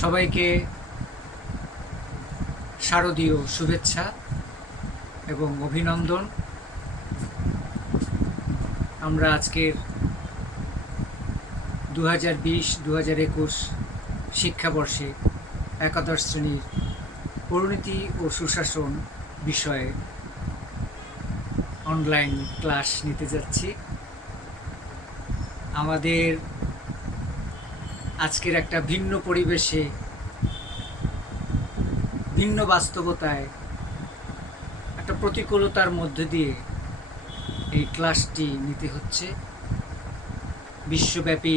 সবাইকে শারদীয় শুভেচ্ছা এবং অভিনন্দন। আমরা আজকের 2020-2021 শিক্ষাবর্ষে একাদশ শ্রেণীর পরিণতি ও সুশাসন বিষয়ে অনলাইন ক্লাস নিতে যাচ্ছি। আমাদের আজকের একটা ভিন্ন পরিবেশে, ভিন্ন বাস্তবতায়, একটা প্রতিকূলতার মধ্যে দিয়ে এই ক্লাসটি নিতে হচ্ছে। বিশ্বব্যাপী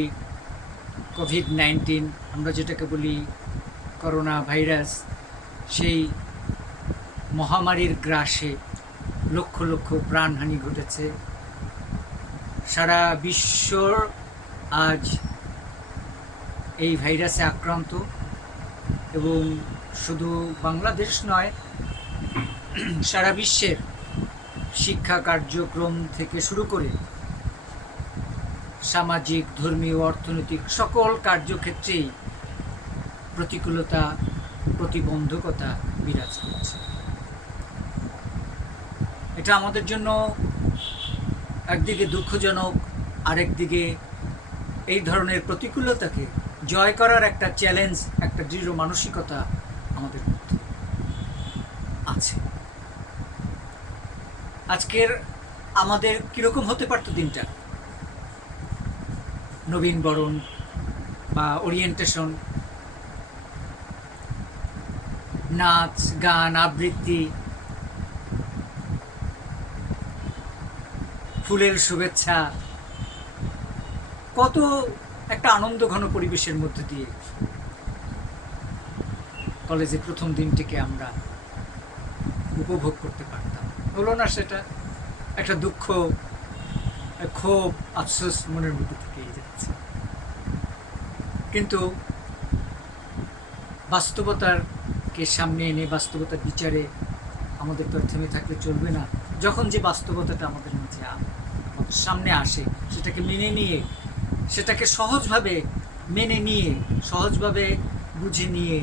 কোভিড-19, আমরা যেটাকে বলি করোনা ভাইরাস, সেই মহামারীর গ্রাসে লক্ষ লক্ষ প্রাণহানি ঘটেছে। সারা বিশ্ব আজ এই ভাইরাসে আক্রান্ত, এবং শুধু বাংলাদেশ নয়, সারা বিশ্বের শিক্ষা কার্যক্রম থেকে শুরু করে সামাজিক, ধর্মীয়, অর্থনৈতিক সকল কার্যক্ষেত্রেই প্রতিকূলতা, প্রতিবন্ধকতা বিরাজ করছে। এটা আমাদের জন্য একদিকে দুঃখজনক, আরেকদিকে এই ধরনের প্রতিকূলতাকে জয় করার একটা চ্যালেঞ্জ, একটা দৃঢ় মানসিকতা আমাদের মধ্যে আছে। আজকের আমাদের কীরকম হতে পারত দিনটা? নবীন বরণ বা ওরিয়েন্টেশন, নাচ, গান, আবৃত্তি, ফুলের শুভেচ্ছা, কত একটা আনন্দ ঘন পরিবেশের মধ্যে দিয়ে কলেজের প্রথম দিনটিকে আমরা উপভোগ করতে পারতাম। হলো না সেটা? একটা দুঃখ, ক্ষোভ, আফসোস মনের মধ্যে থেকেই যাচ্ছে। কিন্তু বাস্তবতাকে সামনে এনে বাস্তবতার বিচারে আমাদের তো থেমে থাকলে চলবে না। যখন যে বাস্তবতাটা আমাদের মাঝে আমাদের সামনে আসে, সেটাকে মেনে নিয়ে, সেটাকে সহজভাবে মেনে নিয়ে, সহজভাবে বুঝে নিয়ে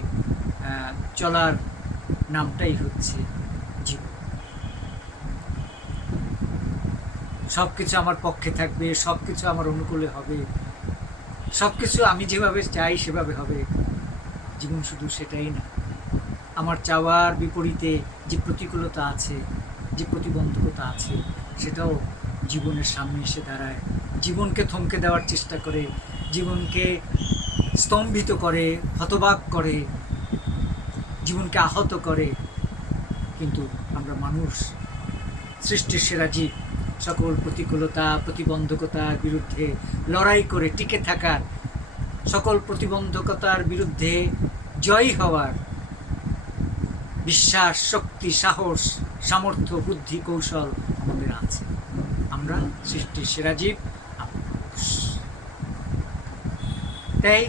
চলার নামটাই হচ্ছে জীবন। সব কিছু আমার পক্ষে থাকবে, সব কিছু আমার অনুকূলে হবে, সব কিছু আমি যেভাবে চাই সেভাবে হবে। জীবন শুধু সেটাই না, আমার চাওয়ার বিপরীতে যে প্রতিকূলতা আছে, যে প্রতিবন্ধকতা আছে, সেটাও জীবনের সামনে এসে দাঁড়ায়, জীবনকে থমকে দেওয়ার চেষ্টা করে, জীবনকে স্তম্ভিত করে, হতবাক করে, জীবনকে আহত করে। কিন্তু আমরা মানুষ, সৃষ্টির সেরা জীব, সকল প্রতিকূলতা, প্রতিবন্ধকতার বিরুদ্ধে লড়াই করে টিকে থাকার, সকল প্রতিবন্ধকতার বিরুদ্ধে জয়ী হওয়ার বিশ্বাস, শক্তি, সাহস, সামর্থ্য, বুদ্ধি, কৌশল আমাদের আছে। আমরা সৃষ্টির সেরা জীব। তাই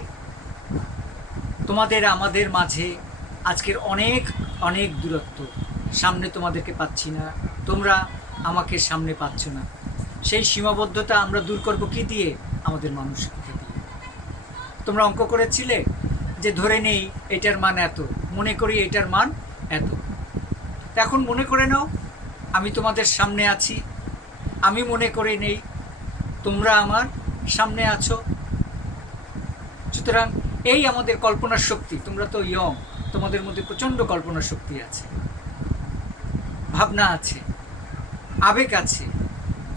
তোমাদের আমাদের মাঝে আজকের অনেক অনেক দূরত্ব। সামনে তোমাদেরকে পাচ্ছি না, তোমরা আমাকে সামনে পাচ্ছ না। সেই সীমাবদ্ধতা আমরা দূর করব কি দিয়ে? আমাদের মানসিকতা দিয়ে। তোমরা অঙ্ক করেছিলে যে ধরে নেই এটার মান এত, মনে করি এটার মান এত। এখন মনে করে নাও আমি তোমাদের সামনে আছি, আমি মনে করে নেই তোমরা আমার সামনে আছো। সুতরাং এই আমাদের কল্পনার শক্তি। তোমরা তো ইয়ং, তোমাদের মধ্যে প্রচণ্ড কল্পনার শক্তি আছে, ভাবনা আছে, আবেগ আছে,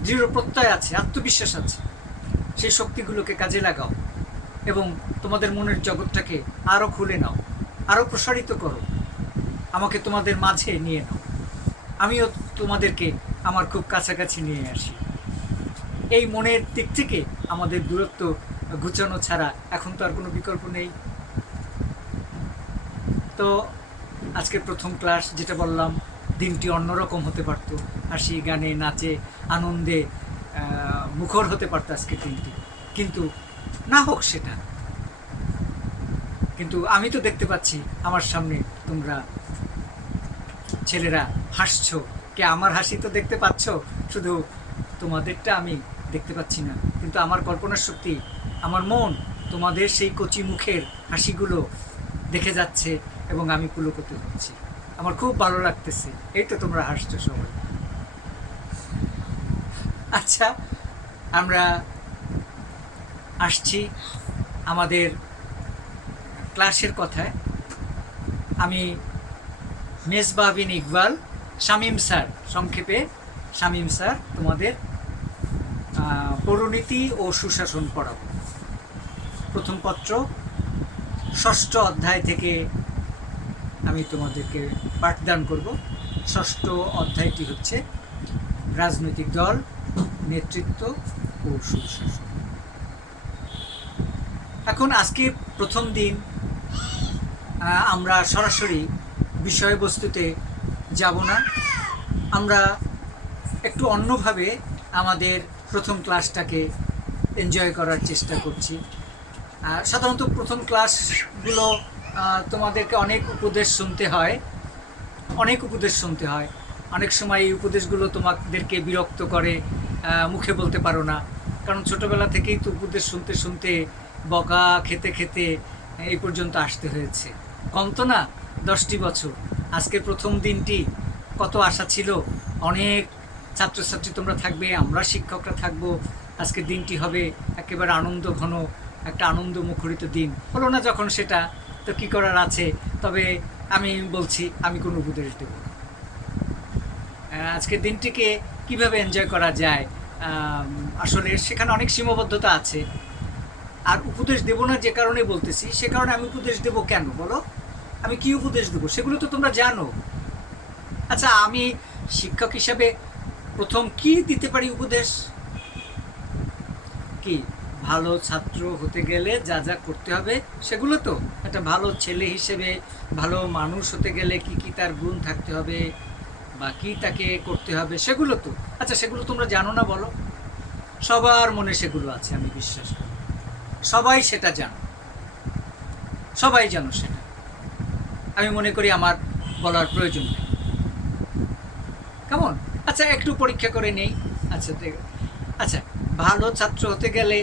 দৃঢ় প্রত্যয় আছে, আত্মবিশ্বাস আছে। সেই শক্তিগুলোকে কাজে লাগাও এবং তোমাদের মনের জগৎটাকে আরও খুলে নাও, আরও প্রসারিত করো। আমাকে তোমাদের মাঝে নিয়ে নাও, আমিও তোমাদেরকে আমার খুব কাছাকাছি নিয়ে আসি। এই মনের দিক থেকে আমাদের দূরত্ব ঘুচানো ছাড়া এখন তো আর কোনো বিকল্প নেই। তো আজকের প্রথম ক্লাস, যেটা বললাম, দিনটি অন্যরকম হতে পারত, হাসি, গানে, নাচে, আনন্দে মুখর হতে পারত আজকের দিনটি। কিন্তু না হোক সেটা। কিন্তু আমি তো দেখতে পাচ্ছি আমার সামনে তোমরা ছেলেরা হাসছো। কে আমার হাসি তো দেখতে পাচ্ছ, শুধু তোমাদেরটা আমি দেখতে পাচ্ছি না। কিন্তু আমার কল্পনার শক্তি, আমার মন তোমাদের সেই কচি মুখের হাসিগুলো দেখে যাচ্ছে এবং আমি পুলকিত হচ্ছি। আমার খুব ভালো লাগতেছে। এই তো তোমরা হাসছো সবাই। আচ্ছা, আমরা আসছি আমাদের ক্লাসের কথায়। আমি মেজবাহ বিন ইকবাল, শামীম স্যার, সংক্ষেপে শামীম স্যার, তোমাদের পৌরনীতি ও সুশাসন পড়াবো। প্রথম পত্র 6ষ্ঠ অধ্যায় থেকে আমি তোমাদেরকে পাঠদান করব। 6ষ্ঠ অধ্যায়টি হচ্ছে রাজনৈতিক দল, নেতৃত্ব ও সুশাসন। এখন আজকে প্রথম দিন, আমরা সরাসরি বিষয়বস্তুতে যাব না। আমরা একটু অন্যভাবে আমাদের প্রথম ক্লাসটাকে এনজয় করার চেষ্টা করছি। সাধারণত প্রথম ক্লাসগুলো তোমাদেরকে অনেক উপদেশ শুনতে হয়, অনেক সময় এই উপদেশগুলো তোমাদেরকে বিরক্ত করে, মুখে বলতে পারো না, কারণ ছোটোবেলা থেকেই তো উপদেশ শুনতে শুনতে বকা খেতে খেতে এই পর্যন্ত আসতে হয়েছে। কম তো না, 10টি বছর। আজকের প্রথম দিনটি কত আশা ছিল, অনেক ছাত্রছাত্রী তোমরা থাকবে, আমরা শিক্ষকরা থাকবো। আজকের দিনটি হবে একেবারে আনন্দ ঘন, একটা আনন্দ মুখরিত দিন। হলো না যখন সেটা, তো কী করার আছে। তবে আমি বলছি, আমি কোনো উপদেশ দেব না। আজকের দিনটিকে কিভাবে এনজয় করা যায়, আসলে সেখানে অনেক সীমাবদ্ধতা আছে। আর উপদেশ দেব না যে কারণে বলতেছি, সে কারণে আমি উপদেশ দেব কেন বলো? আমি কি উপদেশ দেবো সেগুলো তো তোমরা জানো। আচ্ছা, আমি শিক্ষক হিসাবে প্রথম কি দিতে পারি উপদেশ? কি, ভালো ছাত্র হতে গেলে যা যা করতে হবে সেগুলো তো। একটা ভালো ছেলে হিসেবে, ভালো মানুষ হতে গেলে কি কি তার গুণ থাকতে হবে বা কি তাকে করতে হবে সেগুলো তো। আচ্ছা, সেগুলো তোমরা জানো না বলো? সবার মনে সেগুলো আছে, আমি বিশ্বাস করি। সবাই সেটা জানো, সবাই জানো সেটা। আমি মনে করি আমার বলার প্রয়োজন নেই, কেমন? আচ্ছা, একটু পরীক্ষা করে নেই। আচ্ছা, আচ্ছা, ভালো ছাত্র হতে গেলে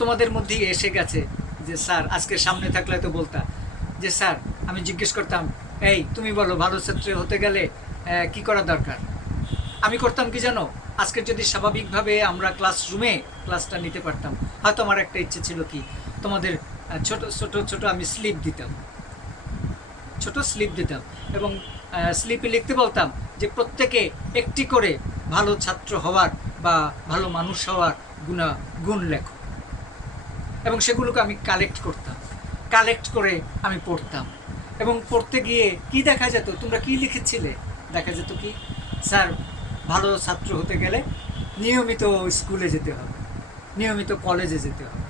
তোমাদের মধ্যেই এসে গেছে যে স্যার, আজকে সামনে থাকলে তো বলতাম যে স্যার, আমি জিজ্ঞেস করতাম, এই তুমি বলো ভালো ছাত্র হতে গেলে কি করা দরকার? আমি করতাম কি জানো? আজকের যদি স্বাভাবিকভাবে আমরা ক্লাসরুমে ক্লাসটা নিতে পারতাম, হয়তো আমার একটা ইচ্ছে ছিল কি, তোমাদের ছোট ছোট ছোট আমি স্লিপ দিতাম, এবং স্লিপে লিখতে বলতাম যে প্রত্যেকে একটি করে ভালো ছাত্র হওয়ার বা ভালো মানুষ হওয়ার গুণ লেখো। এবং সেগুলোকে আমি কালেক্ট করে আমি পড়তাম। এবং পড়তে গিয়ে কি দেখা যেত, তোমরা কি লিখেছিলে? দেখা যেত কি, স্যার, ভালো ছাত্র হতে গেলে নিয়মিত স্কুলে যেতে হবে, নিয়মিত কলেজে যেতে হবে,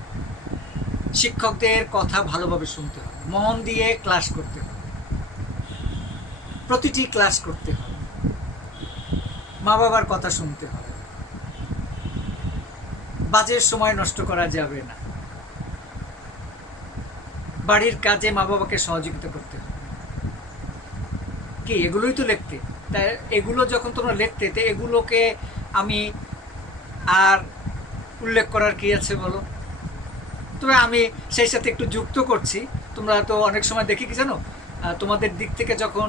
শিক্ষকদের কথা ভালোভাবে শুনতে হবে, মন দিয়ে ক্লাস করতে হবে, প্রতিটি ক্লাস করতে হবে, মা বাবার কথা শুনতে হবে, বাজের সময় নষ্ট করা যাবে না, বাড়ির কাজে মা বাবাকে সহযোগিতা করতে হবে। কি, এগুলোই তো লিখতে। তাই এগুলো যখন তোমরা লিখতে, তো এগুলোকে আমি আর উল্লেখ করার কি আছে বলো? তবে আমি সেই সাথে একটু যুক্ত করছি। তোমরা তো অনেক সময় দেখি কি জানো, তোমাদের দিক থেকে যখন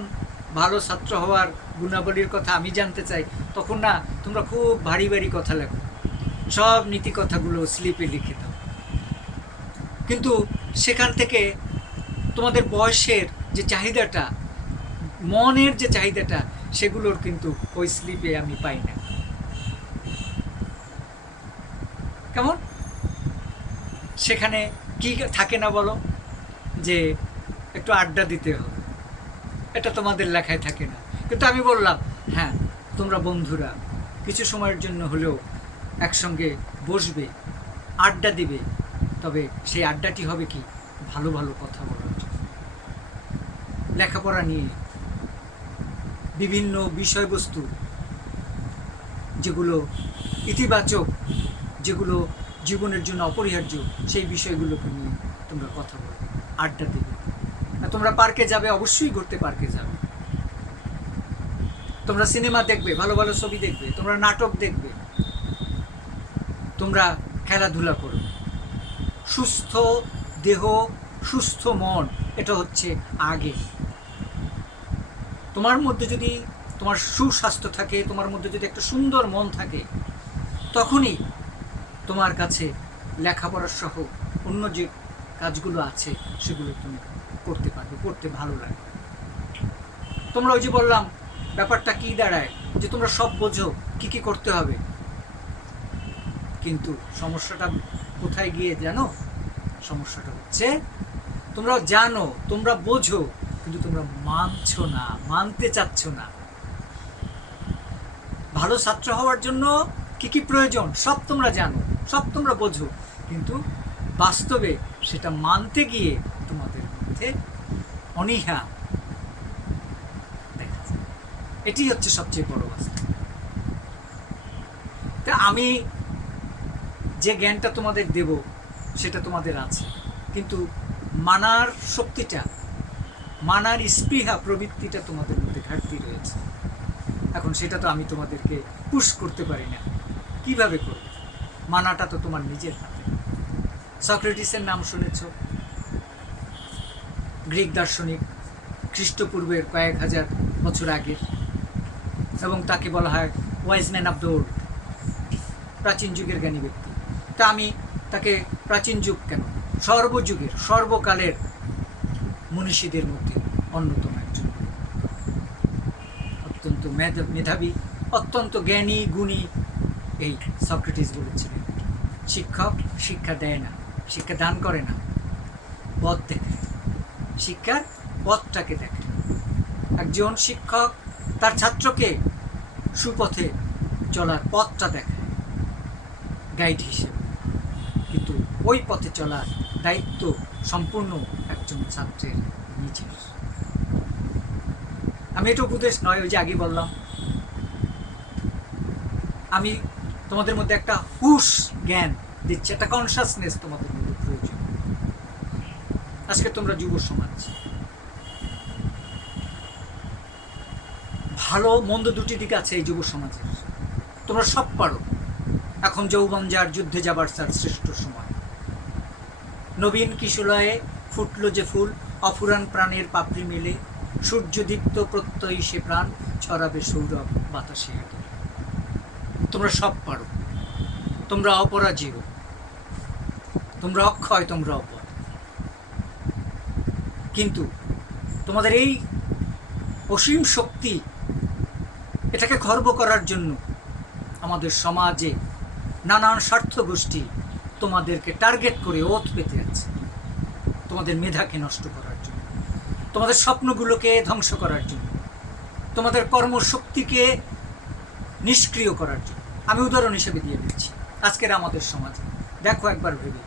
ভালো ছাত্র হওয়ার গুণাবলীর কথা আমি জানতে চাই, তখন না তোমরা খুব ভারী ভারী কথা লেখো, সব নীতি কথাগুলো স্লিপে লিখে দাও। কিন্তু সেখান থেকে তোমাদের বয়সের যে চাহিদাটা, মনের যে চাহিদাটা, সেগুলোর কিন্তু ওই স্লিপে আমি পাই না। কেমন? সেখানে কি থাকে না বলো? যে একটু আড্ডা দিতে হবে, এটা তোমাদের লেখায় থাকে না। কিন্তু আমি বললাম, হ্যাঁ, তোমরা বন্ধুরা কিছু সময়ের জন্য হলেও একসঙ্গে বসবে, আড্ডা দিবে। তবে সেই আড্ডাটি হবে কি, ভালো ভালো কথা বলার জন্য, লেখাপড়া নিয়ে বিভিন্ন বিষয়বস্তু যেগুলো ইতিবাচক, যেগুলো জীবনের জন্য অপরিহার্য, সেই বিষয়গুলোকে নিয়ে তোমরা কথা বলবে, আড্ডা দেবে। তোমরা পার্কে যাবে, অবশ্যই ঘুরতে পার্কে যাবে, তোমরা সিনেমা দেখবে, ভালো ভালো ছবি দেখবে, তোমরা নাটক দেখবে, তোমরা খেলাধুলা করবে। সুস্থ দেহ সুস্থ মন, এটা হচ্ছে আগে। তোমার মধ্যে যদি তোমার সুস্বাস্থ্য থাকে, তোমার মধ্যে যদি একটা সুন্দর মন থাকে, তখনই তোমার কাছে লেখাপড়া সহ অন্য যে কাজগুলো আছে সেগুলো তুমি করতে পারবে, করতে ভালো লাগে। তোমরা ওই যে বললাম ব্যাপারটা কি দাঁড়ায়, যে তোমরা সব বোঝো কি কি করতে হবে, কিন্তু সমস্যাটা কোথায় গিয়ে জানো? সমস্যাটা হচ্ছে তোমরা জানো, তোমরা বোঝো, কিন্তু তোমরা মানছো না, মানতে চাচ্ছ না। ভালো ছাত্র হওয়ার জন্য কি কি প্রয়োজন সব তোমরা জানো, সব তোমরা বোঝো, কিন্তু বাস্তবে সেটা মানতে গিয়ে তোমাদের মধ্যে অনীহা দেখা যায়। এটি হচ্ছে সবচেয়ে বড় বাস্তব। তা আমি যে জ্ঞানটা তোমাদের দেব সেটা তোমাদের আছে, কিন্তু মানার শক্তিটা, মানার স্পৃহা প্রবৃত্তিটা তোমাদের মধ্যে ঘাটতি রয়েছে। এখন সেটা তো আমি তোমাদেরকে পুশ করতে পারি না, কিভাবে করব? মানাটা তো তোমার নিজের হাতে। সক্রেটিসের নাম শুনেছ, গ্রিক দার্শনিক, খ্রিস্টপূর্বের কয়েক হাজার বছর আগের, এবং তাকে বলা হয় wise man of the old, প্রাচীন যুগের জ্ঞানী ব্যক্তি। তা আমি তাকে প্রাচীন যুগ কেন, সর্বযুগের সর্বকালের মনীষীদের মধ্যে অন্যতম একজন, অত্যন্ত মেধাবী, অত্যন্ত জ্ঞানী গুণী এই সক্রেটিস বলেছিলেন, শিক্ষক শিক্ষা দেয় না, শিক্ষা দান করে না, পথ দেখে, শিক্ষার পথটাকে দেখে। একজন শিক্ষক তার ছাত্রকে সুপথে চলার পথটা দেখায় গাইড হিসেবে, কিন্তু ওই পথে চলার দায়িত্ব সম্পূর্ণ একজন ছাত্রের নিজের। আমি এটা উপদেশ নয়, ওই যে আগে বললাম, আমি তোমাদের মধ্যে একটা হুশ জ্ঞান দিচ্ছি, একটা কনসাসনেস তোমাদের মধ্যে প্রয়োজন। আজকে তোমরা যুব সমাজ, ভালো মন্দ দুটি দিক আছে এই যুব সমাজের, তোমরা সব পারো। এখন যৌবন যার, যুদ্ধে যাবার তার শ্রেষ্ঠ সময়। নবীন কিশোরয়ে ফুটল যে ফুল, অফুরান প্রাণের পাপড়ি মেলে, সূর্যদীপ্ত প্রত্যয়ী সে প্রাণ, ছড়াবে সৌরভ বাতাসে আগে। তোমরা সব পারো, তোমরা অপরাজেয়, তোমরা অক্ষয়, তোমরা অপর। কিন্তু তোমাদের এই অসীম শক্তি, এটাকে খর্ব করার জন্য আমাদের সমাজে নানান স্বার্থ গোষ্ঠী তোমাদেরকে টার্গেট করে ওত পেতে আছে, তোমাদের মেধাকে নষ্ট করার জন্য, তোমাদের স্বপ্নগুলোকে ধ্বংস করার জন্য, তোমাদের কর্মশক্তিকে নিষ্ক্রিয় করার জন্য। আমি উদাহরণ হিসেবে দিয়ে দিচ্ছি আজকের আমাদের সমাজে। দেখো একবার ভেবে,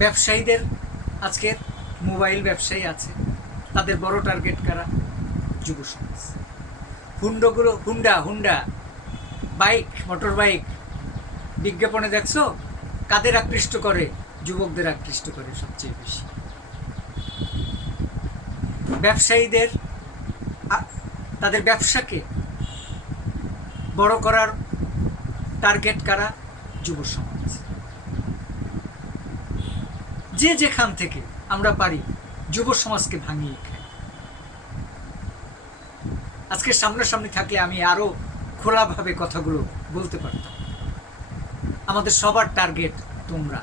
ব্যবসায়ীদের, আজকের মোবাইল ব্যবসায়ী আছে, তাদের বড় টার্গেট কারা? যুব সমাজ। হুন্ডা বাইক, মোটর বাইক বিজ্ঞাপনে দেখছো কাদের আকৃষ্ট করে? যুবকদের আকৃষ্ট করে সবচেয়ে বেশি। ব্যবসায়ীদের, তাদের ব্যবসাকে বড় করার টার্গেট কারা? যুব সমাজ। যে যেখান থেকে আমরা পারি যুব সমাজকে ভাঙিয়ে খাই। আজকে সামনাসামনি থাকলে আমি আরো খোলাভাবে কথাগুলো বলতে পারতাম। আমাদের সবার টার্গেট তোমরা।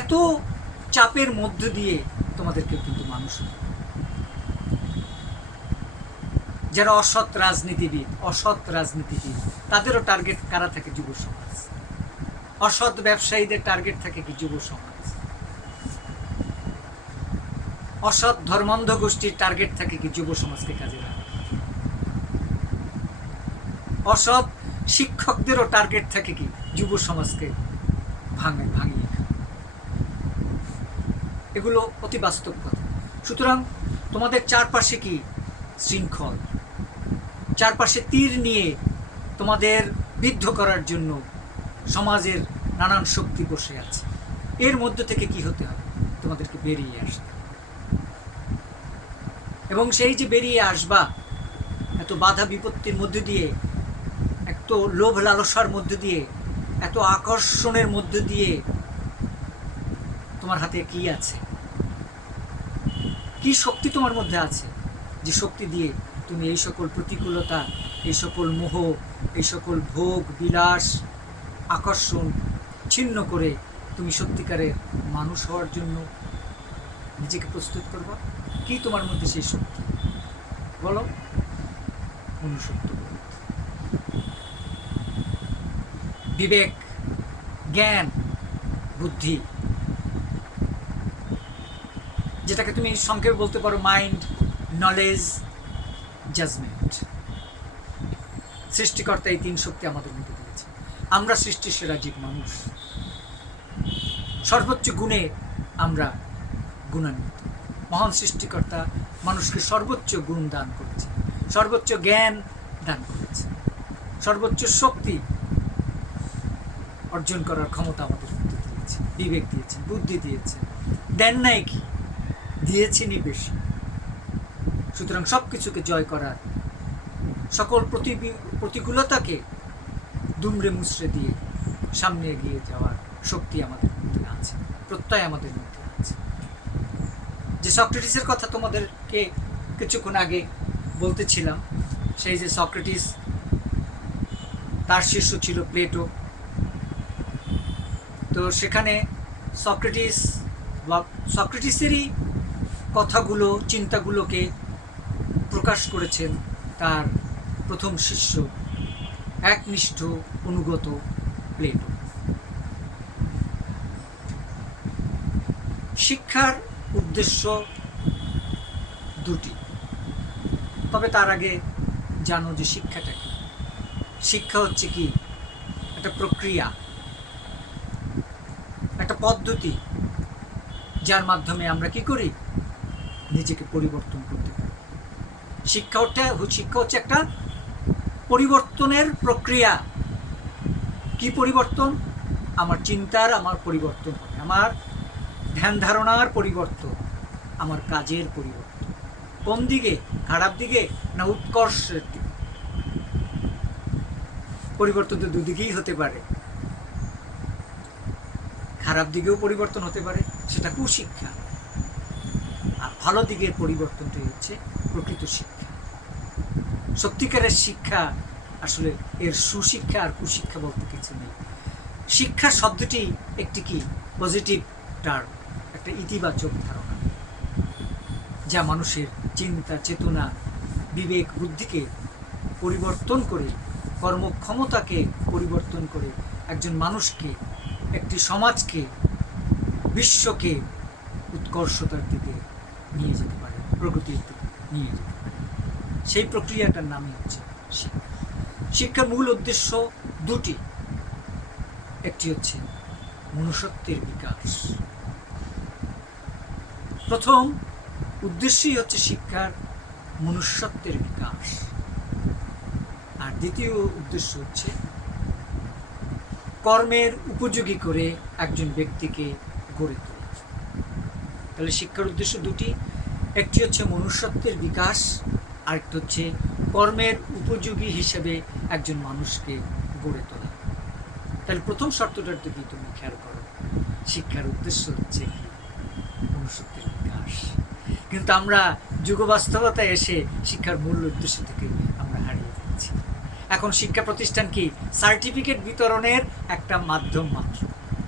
এত চাপের মধ্য দিয়ে তোমাদেরকে কিন্তু মানুষ, যারা অসৎ রাজনীতিবিদ তাদেরও টার্গেট কারা থাকে? যুব সমাজ। অসৎ ব্যবসায়ীদের টার্গেট থাকে কি? যুব সমাজ। অসৎ ধর্মান্ধ গোষ্ঠীর টার্গেট থাকে কি? যুব সমাজকে কাজে লাগা। অসৎ শিক্ষকদেরও টার্গেট থাকে কি? যুব সমাজকে ভাঙিয়ে। এগুলো অতি বাস্তব কথা। সুতরাং তোমাদের চারপাশে কি শৃঙ্খল, চারপাশে তীর নিয়ে তোমাদের বিদ্ধ করার জন্য সমাজের নানান শক্তি বসে আছে। এর মধ্য থেকে কি হতে হবে? তোমাদেরকে বেরিয়ে আসতে, এবং সেই যে বেরিয়ে আসবা, এত বাধা বিপত্তির মধ্যে দিয়ে, এত লোভ লালসার মধ্যে দিয়ে, এত আকর্ষণের মধ্যে দিয়ে তোমার হাতে কি আছে, কি শক্তি তোমার মধ্যে আছে, যে শক্তি দিয়ে তুমি এই সকল প্রতিকূলতা, এই সকল মোহ, এই সকল ভোগ বিলাস আকর্ষণ ছিন্ন করে তুমি সত্যিকারের মানুষ হওয়ার জন্য নিজেকে প্রস্তুত করবা। কি তোমার মধ্যে সেই শক্তি বলো? মনুষ্যত্ব, বিবেক, জ্ঞান, বুদ্ধি, যেটাকে তুমি সংক্ষেপে বলতে পারো মাইন্ড, নলেজ, জাজমেন্ট। সৃষ্টিকর্তা এই তিন শক্তি আমাদের মধ্যে দিয়েছে। আমরা সৃষ্টির সেরা জীব মানুষ, সর্বোচ্চ গুণে আমরা গুণান্বিত। মহান সৃষ্টিকর্তা মানুষকে সর্বোচ্চ গুণ দান করেছে, সর্বোচ্চ জ্ঞান দান করেছে, সর্বোচ্চ শক্তি অর্জন করার ক্ষমতা আমাদের মধ্যে দিয়েছে, বিবেক দিয়েছেন, বুদ্ধি দিয়েছেন। দেন নাই কি? দিয়েছেনই বেশি। সুতরাং সব কিছুকে জয় করার, সকল প্রতিকূলতাকে দুমড়ে মুচড়ে দিয়ে সামনে এগিয়ে যাওয়ার শক্তি আমাদের মধ্যে আছে, প্রত্যয় আমাদের মধ্যে আছে। যে সক্রেটিসের কথা তোমাদেরকে কিছুক্ষণ আগে বলতেছিলাম, সেই যে সক্রেটিস, তার শিষ্য ছিল প্লেটো। তো সেখানে সক্রেটিসেরই কথাগুলো, চিন্তাগুলোকে প্রকাশ করেছেন তার প্রথম শিষ্য, একনিষ্ঠ অনুগত প্লেটো। শিক্ষার উদ্দেশ্য দুটি, তবে তার আগে জানো যে শিক্ষাটা কি। শিক্ষা হচ্ছে কি? একটা প্রক্রিয়া, একটা পদ্ধতি, যার মাধ্যমে আমরা কি করি? নিজেকে পরিবর্তন করতে পারি। শিক্ষা হচ্ছে একটা পরিবর্তনের প্রক্রিয়া। কি পরিবর্তন? আমার চিন্তার আমার পরিবর্তন হবে, আমার ধ্যান ধারণার পরিবর্তন, আমার কাজের পরিবর্তন। কোন দিকে? খারাপ দিকে না উৎকর্ষের দিকে? পরিবর্তন তো দুদিকেই হতে পারে, খারাপ দিকেও পরিবর্তন হতে পারে, সেটা কুশিক্ষা। আর ভালো দিকের পরিবর্তনটাই হচ্ছে প্রকৃত শিক্ষা। সত্যিকারের শিক্ষা আসলে এর সুশিক্ষা আর কুশিক্ষা বলতে কিছু নেই। শিক্ষা শব্দটি একটি কি পজিটিভ টার্ম, একটা ইতিবাচক ধারণা, যা মানুষের চিন্তা চেতনা বিবেক বুদ্ধিকে পরিবর্তন করে, কর্মক্ষমতাকে পরিবর্তন করে একজন মানুষকে, একটি সমাজকে, বিশ্বকে উৎকর্ষতার দিকে নিয়ে যেতে পারে, প্রগতির দিকে নিয়ে যেতে পারে। সেই প্রক্রিয়াটার নামই হচ্ছে শিক্ষা। শিক্ষার মূল উদ্দেশ্য দুটি, একটি হচ্ছে মনুষ্যত্বের বিকাশ। প্রথম উদ্দেশ্যই হচ্ছে শিক্ষার মনুষ্যত্বের বিকাশ, আর দ্বিতীয় উদ্দেশ্য হচ্ছে কর্মের উপযোগী করে একজন ব্যক্তিকে গড়ে তোলা। তাহলে শিক্ষার উদ্দেশ্য দুটি, একটি হচ্ছে মনুষ্যত্বের বিকাশ, আরেকটি হচ্ছে কর্মের উপযোগী হিসেবে একজন মানুষকে গড়ে তোলা। তাহলে প্রথম শর্তটার দিকে তুমি খেয়াল করো, শিক্ষার উদ্দেশ্য হচ্ছে কি? মনুষ্যত্বের বিকাশ। কিন্তু আমরা যুগ বাস্তবতায় এসে শিক্ষার মূল উদ্দেশ্য থেকে আমরা হারিয়ে যাচ্ছি। এখন শিক্ষা প্রতিষ্ঠান কি? সার্টিফিকেট বিতরণের একটা মাধ্যম মাত্র।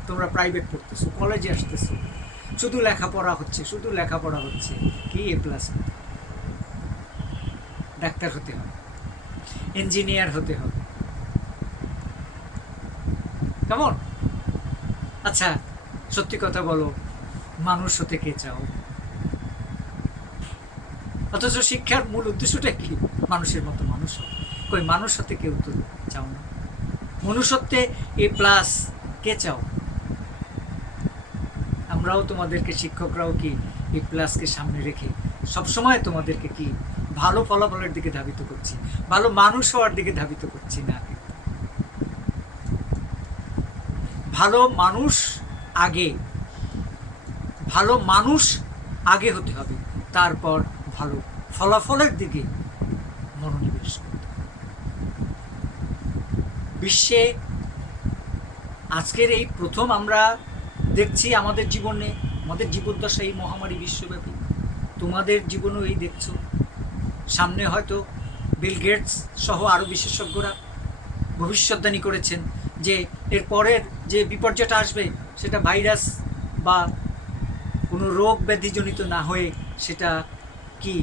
তোমরা প্রাইভেট পড়তেছো, কলেজে আসতেছো, শুধু লেখাপড়া হচ্ছে, শুধু লেখাপড়া হচ্ছে। কি A+? ডাক্তার হতে হবে, ইঞ্জিনিয়ার হতে হবে, কেমন? আচ্ছা সত্যি কথা বলো, মানুষ হতে কে চাও? অথচ শিক্ষার মূল উদ্দেশ্যটা কি? মানুষের মতো মানুষ হও। কই মানুষ হতে কেউ তো চাও না। মনুষ্যত্বে A+ কে চাও? আমরাও তোমাদেরকে, শিক্ষকরাও কি A+কে সামনে রেখে সবসময় তোমাদেরকে কি ভালো ফলাফলের দিকে ধাবিত করছি, ভালো মানুষ হওয়ার দিকে ধাবিত করছি না। ভালো মানুষ আগে, ভালো মানুষ আগে হতে হবে, তারপর ভালো ফলাফলের দিকে মনোনিবেশ করতে হবে। বিশ্বে আজকের এই প্রথম আমরা দেখছি আমাদের জীবনে আমাদের জীবদ্দশা এই মহামারী বিশ্বব্যাপী, তোমাদের জীবনেও এই দেখছো। সামনে হয়তো বিল গেটস সহ আরও বিশেষজ্ঞরা ভবিষ্যদ্বাণী করেছেন যে এর পরের যে বিপর্যয়টা আসবে সেটা ভাইরাস বা কোনো রোগ ব্যাধিজনিত না হয়ে সেটা কি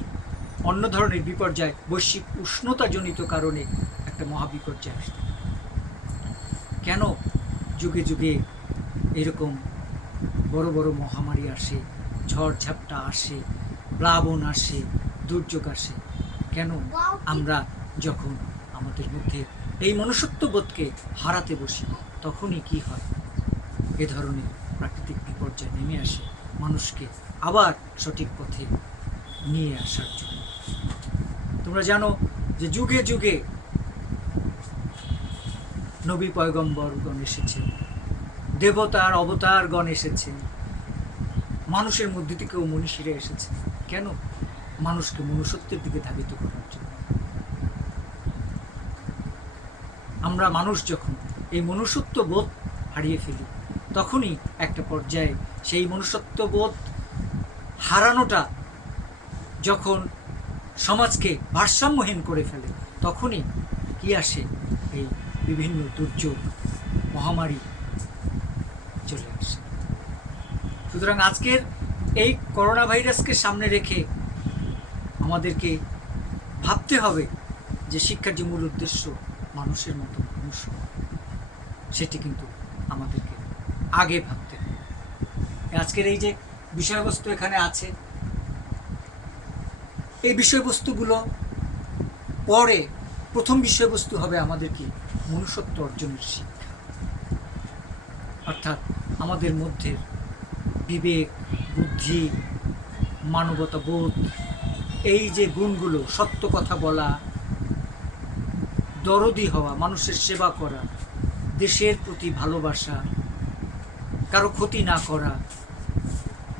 অন্য ধরনের বিপর্যয়, বৈশ্বিক উষ্ণতাজনিত কারণে একটা মহাবিপর্যয় আসবে। কেন যুগে যুগে এরকম বড় বড় মহামারী আসে, ঝড় ঝাপটা আসে, প্লাবন আসে, দুর্যোগ আসে? কেন আমরা যখন আমাদের মধ্যে এই মনুষ্যত্ববোধকে হারাতে বসি তখনই কি হয়? এ ধরনের প্রাকৃতিক বিপর্যয় নেমে আসে মানুষকে আবার সঠিক পথে নিয়ে আসার জন্য। তোমরা জানো যে যুগে যুগে নবী পয়গম্বরগণ এসেছেন, দেবতার অবতারগণ এসেছেন, মানুষের মধ্যে থেকেও মনীষীরা এসেছে। কেন? মানুষকে মনুষ্যত্বের দিকে ধাবিত করার জন্য। আমরা মানুষ যখন এই মনুষ্যত্ববোধ হারিয়ে ফেলি তখনই একটা পর্যায়ে সেই মনুষ্যত্ববোধ হারানোটা যখন সমাজকে ভারসাম্যহীন করে ফেলে তখনই কি আসে? এই বিভিন্ন দুর্যোগ, মহামারী চলে আসে। সুতরাং আজকের এই করোনা ভাইরাসকে সামনে রেখে আমাদেরকে ভাবতে হবে যে শিক্ষার যে মূল উদ্দেশ্য মানুষের মতো মানুষ, সেটি কিন্তু আমাদেরকে আগে ভাবতে হবে। আজকের এই যে বিষয়বস্তু এখানে আছে, এই বিষয়বস্তুগুলো পরে প্রথম বিষয়বস্তু হবে আমাদের কি? মনুষ্যত্ব অর্জনের শিক্ষা। অর্থাৎ আমাদের মধ্যে বিবেক, বুদ্ধি, মানবতা বোধ, এই যে গুণগুলো, সত্য কথা বলা, দরদি হওয়া, মানুষের সেবা করা, দেশের প্রতি ভালোবাসা, কারো ক্ষতি না করা,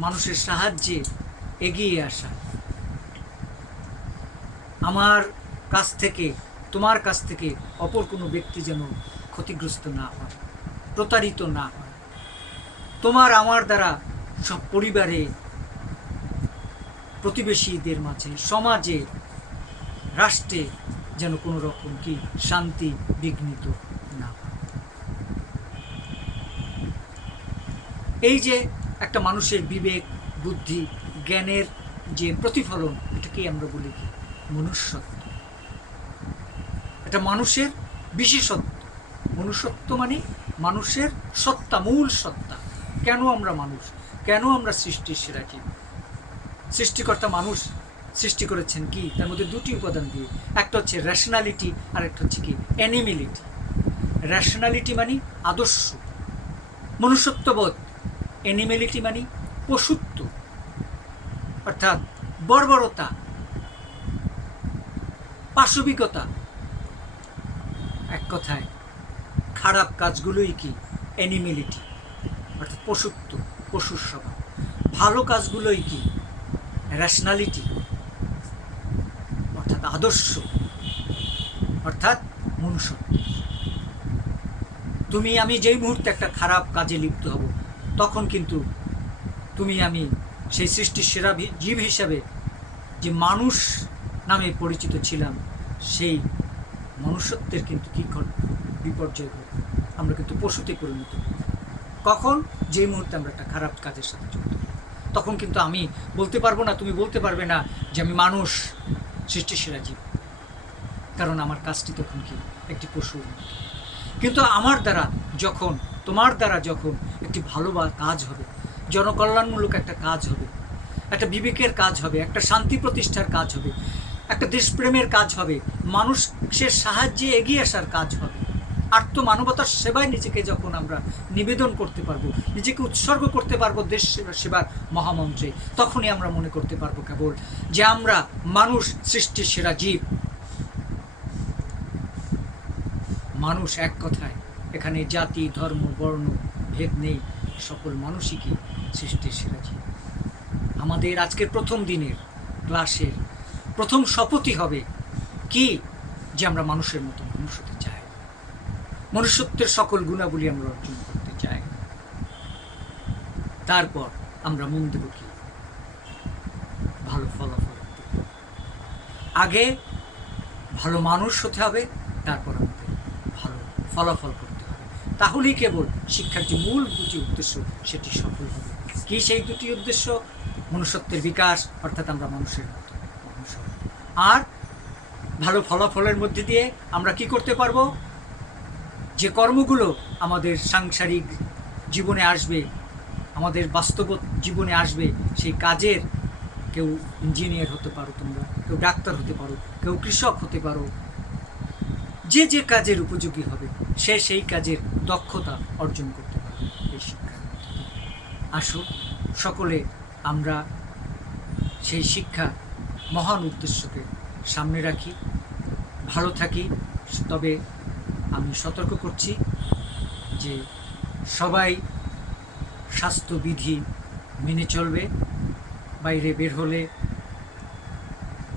মানুষের সাহায্যে এগিয়ে আসা, আমার কাছ থেকে, তোমার কাছ থেকে অপর কোনো ব্যক্তি যেন ক্ষতিগ্রস্ত না হয়, প্রতারিত না হয়, তোমার আমার দ্বারা সব পরিবারে, প্রতিবেশীদের মাঝে, সমাজে, রাষ্ট্রে যেন কোনো রকম কি শান্তি বিঘ্নিত না হয়। এই যে একটা মানুষের বিবেক, বুদ্ধি, জ্ঞানের যে প্রতিফলন, এটাকেই আমরা বলি কি? মনুষ্যত্ব। এটা মানুষের বিশেষত্ব। মনুষ্যত্ব মানে মানুষের সত্তা, মূল সত্তা। কেন আমরা মানুষ? কেন আমরা সৃষ্টির সেরা জীব? সৃষ্টিকর্তা মানুষ সৃষ্টি করেছেন কি? তার মধ্যে দুটি উপাদান দিয়ে। একটা হচ্ছে রেশনালিটি, আর একটা হচ্ছে কি? অ্যানিমিলিটি। রেশনালিটি মানে আদর্শ, মনুষ্যত্ববোধ। অ্যানিমিলিটি মানে পশুত্ব, অর্থাৎ বর্বরতা, পাশবিকতা। এক কথায় খারাপ কাজগুলোই কি? অ্যানিমিলিটি, অর্থাৎ পশুত্ব, পশুর স্বভাব। ভালো কাজগুলোই কি? রেশনালিটি, অর্থাৎ আদর্শ, অর্থাৎ মনুষ্যত্ব। তুমি আমি যেই মুহূর্তে একটা খারাপ কাজে লিপ্ত হব তখন কিন্তু তুমি আমি সেই সৃষ্টির সেরা জীব হিসাবে যে মানুষ নামে পরিচিত ছিলাম সেই মনুষ্যত্বের কিন্তু কী বিপর্যয় ঘটবে। আমরা কিন্তু পশুতে পরিণত হব। কখন? যেই মুহূর্তে আমরা একটা খারাপ কাজের সাথে যুক্ত হব। তখন কিন্তু আমি বলতে পারবো না, তুমি বলতে পারবে না যে আমি মানুষ, সৃষ্টির সেরা জীব, কারণ আমার কাজটি তখন কি? একটি পশুর মতো। কিন্তু আমার দ্বারা যখন, তোমার দ্বারা যখন একটি ভালো কাজ হবে, জনকল্যাণমূলক একটা কাজ হবে, একটা বিবেকের কাজ হবে, একটা শান্তি প্রতিষ্ঠার কাজ হবে, একটা দেশপ্রেমের কাজ হবে, মানুষের সাহায্যে এগিয়ে আসার কাজ হবে, আত্মমানবতার সেবায় নিজেকে যখন আমরা নিবেদন করতে পারবো, নিজেকে উৎসর্গ করতে পারবো দেশ সেবার মহামন্ত্রে, তখনই আমরা মনে করতে পারবো কেবল যে আমরা মানুষ, সৃষ্টির সেরা জীব। মানুষ এক কথায়, এখানে জাতি, ধর্ম, বর্ণ ভেদ নেই, সকল মানুষই কি? সৃষ্টির সেরা জীব। আমাদের আজকের প্রথম দিনের ক্লাসের প্রথম শপথই হবে কি? যে আমরা মানুষের মতো মানুষ হতে চাই, মনুষ্যত্বের সকল গুণাবলী আমরা অর্জন করতে চাই। তারপর আমরা মন দেব কি? ভালো ফলাফল। আগে ভালো মানুষ হতে হবে, তারপর আমাদের ভালো ফলাফল করতে হবে। তাহলেই কেবল শিক্ষার যে মূল দুটি উদ্দেশ্য সেটি সফল হবে। কি সেই দুটি উদ্দেশ্য? মনুষ্যত্বের বিকাশ, অর্থাৎ আমরা মানুষের মতো মানুষ হব। আর ভালো ফলাফলের মধ্যে দিয়ে আমরা কি করতে পারবো? যে কর্মগুলো আমাদের সাংসারিক জীবনে আসবে, আমাদের বাস্তব জীবনে আসবে, সেই কাজের কেউ ইঞ্জিনিয়ার হতে পারো তোমরা, কেউ ডাক্তার হতে পারো, কেউ কৃষক হতে পারো, যে যে কাজের উপযোগী হবে সে সেই কাজের দক্ষতা অর্জন করতে পারবে এই শিক্ষার মধ্যে দিয়ে। আসো সকলে আমরা সেই শিক্ষা মহান উদ্দেশ্যকে সামনে রাখি, ভালো থাকি। তবে আমি সতর্ক করছি যে সবাই স্বাস্থ্যবিধি মেনে চলবে, বাইরে বের হলে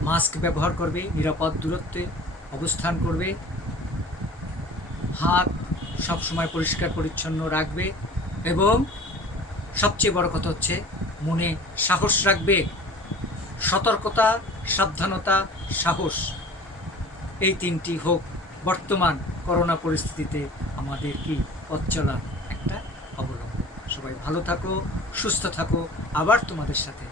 মাস্ক ব্যবহার করবে, নিরাপদ দূরত্বে অবস্থান করবে, হাত সবসময় পরিষ্কার পরিচ্ছন্ন রাখবে এবং সবচেয়ে বড় কথা হচ্ছে মনে সাহস রাখবে। সতর্কতা, সাবধানতা, সাহস, এই তিনটি হোক বর্তমান করোনা পরিস্থিতিতে আমাদের কি পথ চলার একটা অবলম্বন। সবাই ভালো থাকো, সুস্থ থাকো। আবার তোমাদের সাথে